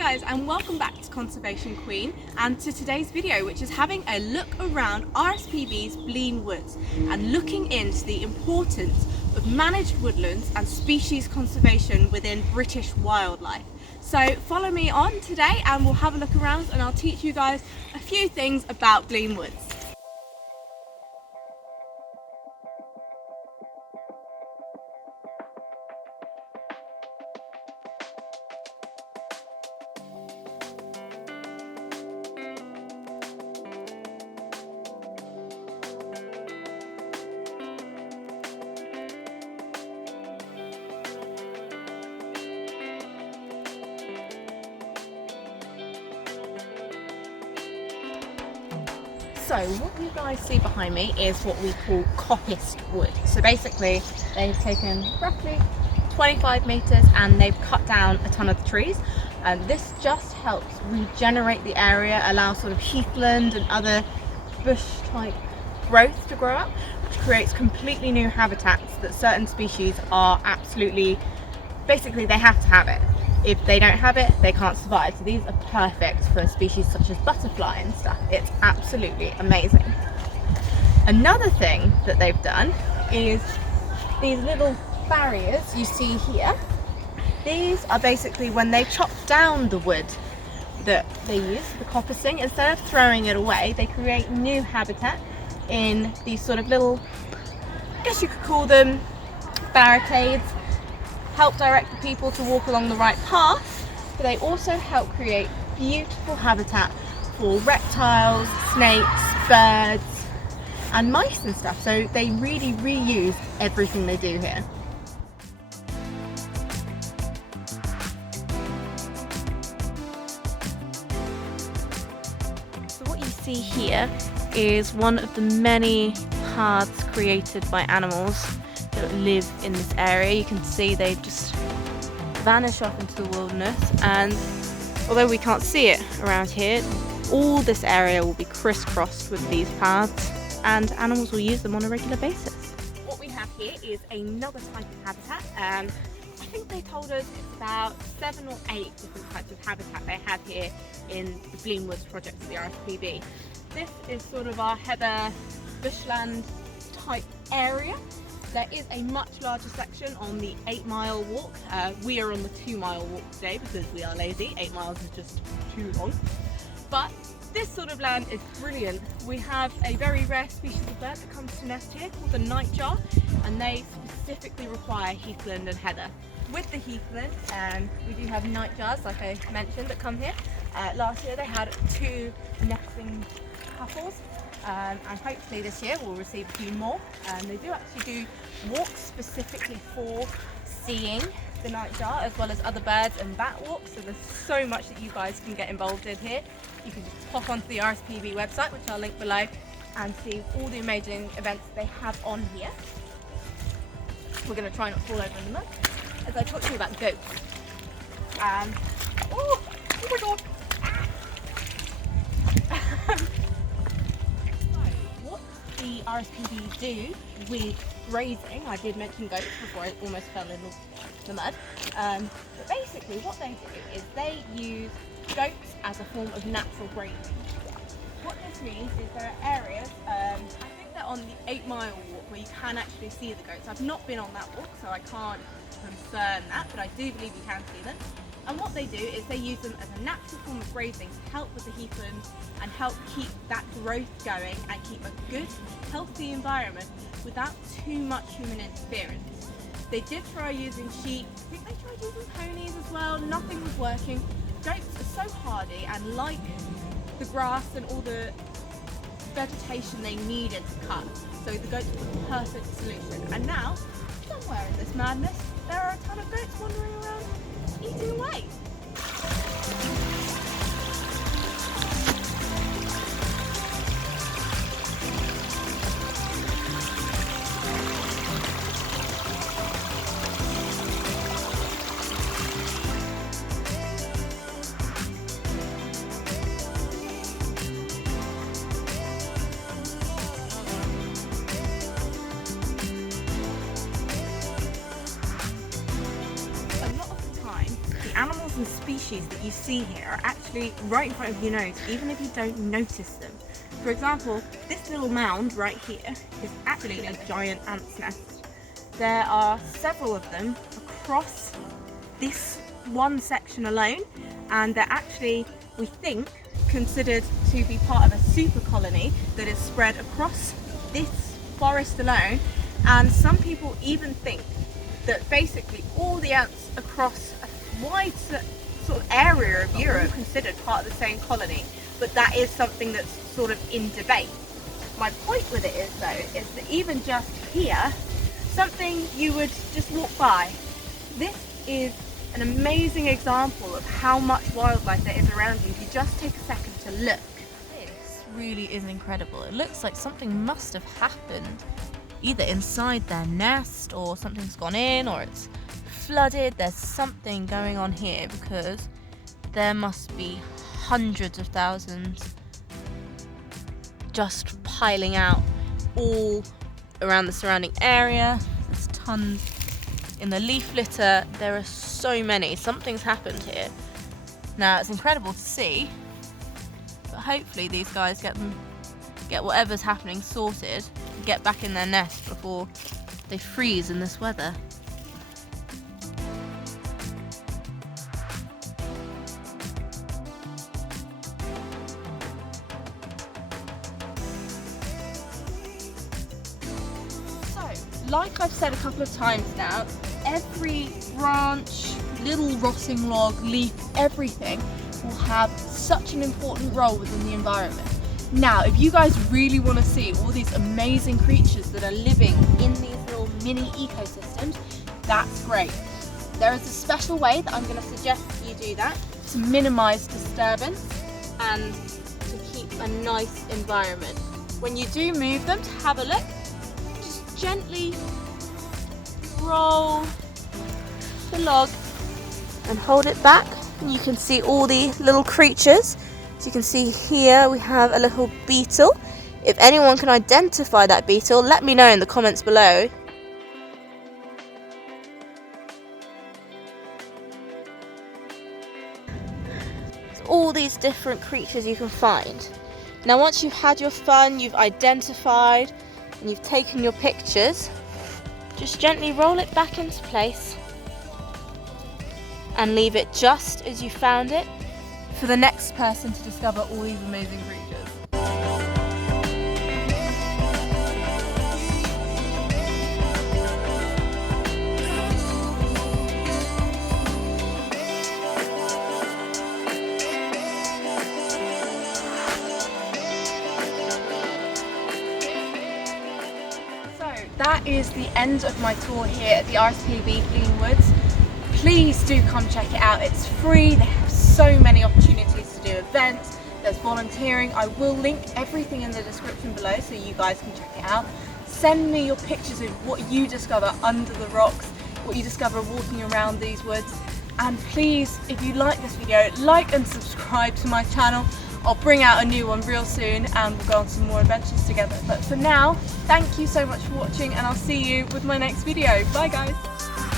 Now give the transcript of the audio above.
guys, and welcome back to Conservation Queen and to today's video, which is having a look around RSPB's Blean Woods and looking into the importance of managed woodlands and species conservation within British wildlife. So follow me on today and we'll have a look around and I'll teach you guys a few things about Blean Woods. So what you guys see behind me is what we call Caucus Wood. So basically they've taken roughly 25 metres and they've cut down a ton of the trees, and this just helps regenerate the area, allow sort of heathland and other bush type growth to grow up, which creates completely new habitats that certain species are absolutely, basically they have to have it. If they don't have it, they can't survive. So these are perfect for species such as butterfly and stuff. It's absolutely amazing. Another thing that they've done is these little barriers you see here. These are basically when they chop down the wood that they use, the coppicing, instead of throwing it away, they create new habitat in these sort of little, I guess you could call them barricades, help direct the people to walk along the right path, but they also help create beautiful habitat for reptiles, snakes, birds and mice and stuff. So they really reuse everything they do here. So what you see here is one of the many paths created by animals that live in this area. You can see they just vanish off into the wilderness, and although we can't see it around here, all this area will be crisscrossed with these paths and animals will use them on a regular basis. What we have here is another type of habitat. I think they told us it's about 7 or 8 different types of habitat they have here in the Blean Woods project of the RSPB. This is sort of our heather bushland type area. There is a much larger section on the 8-mile walk. We are on the 2-mile walk today because we are lazy. 8 miles is just too long. But this sort of land is brilliant. We have a very rare species of bird that comes to nest here called the Nightjar, and they specifically require heathland and heather. With the heathland, we do have nightjars, like I mentioned, that come here. Last year they had 2 nesting couples. And hopefully this year we'll receive a few more. They do actually do walks specifically for seeing the nightjar, as well as other birds and bat walks. So there's so much that you guys can get involved in here. You can just pop onto the RSPB website, which I'll link below, and see all the amazing events they have on here. We're going to try not to fall over in the mud as I talk to you about goats. Oh my god! The RSPB do with grazing, I did mention goats before I almost fell in the mud, but basically what they do is they use goats as a form of natural grazing. What this means is there are areas, I think they're on the 8-mile walk where you can actually see the goats. I've not been on that walk so I can't confirm that, but I do believe you can see them. And what they do is they use them as a natural form of grazing to help with the heathland and help keep that growth going and keep a good, healthy environment without too much human interference. They did try using sheep, I think they tried using ponies as well, nothing was working. Goats are so hardy and like the grass and all the vegetation they needed to cut, so the goats were the perfect solution. And now, somewhere in this madness, there are a ton of goats wandering around eating away. animals and species that you see here are actually right in front of your nose, even if you don't notice them. For example, this little mound right here is actually a giant ant's nest. There are several of them across this one section alone, and they're actually, we think, considered to be part of a super colony that is spread across this forest alone. And some people even think that basically all the ants across a wide sort of area of Europe are considered part of the same colony, but that is something that's sort of in debate. My point with it is though, is that even just here, something you would just walk by. This is an amazing example of how much wildlife there is around you if you just take a second to look. This really is incredible. It looks like something must have happened either inside their nest, or something's gone in, or it's flooded. There's something going on here, because there must be hundreds of thousands just piling out all around the surrounding area. There's tons in the leaf litter. There are so many. Something's happened here. Now it's incredible to see, but hopefully these guys get whatever's happening sorted and get back in their nest before they freeze in this weather. Like I've said a couple of times now, every branch, little rotting log, leaf, everything will have such an important role within the environment. Now, if you guys really want to see all these amazing creatures that are living in these little mini ecosystems, that's great. There is a special way that I'm going to suggest you do that to minimise disturbance and to keep a nice environment. When you do move them, to have a look, gently roll the log and hold it back, and you can see all the little creatures. So you can see here we have a little beetle. If anyone can identify that beetle, let me know in the comments below. There's all these different creatures you can find. Now once you've had your fun, you've identified and you've taken your pictures, just gently roll it back into place and leave it just as you found it for the next person to discover all these amazing creatures. That is the end of my tour here at the RSPB Blean Woods. Please do come check it out. It's free. They have so many opportunities to do events. There's volunteering. I will link everything in the description below so you guys can check it out. Send me your pictures of what you discover under the rocks, what you discover walking around these woods. And please, if you like this video, like and subscribe to my channel. I'll bring out a new one real soon and we'll go on some more adventures together. But for now, thank you so much for watching, and I'll see you with my next video. Bye guys!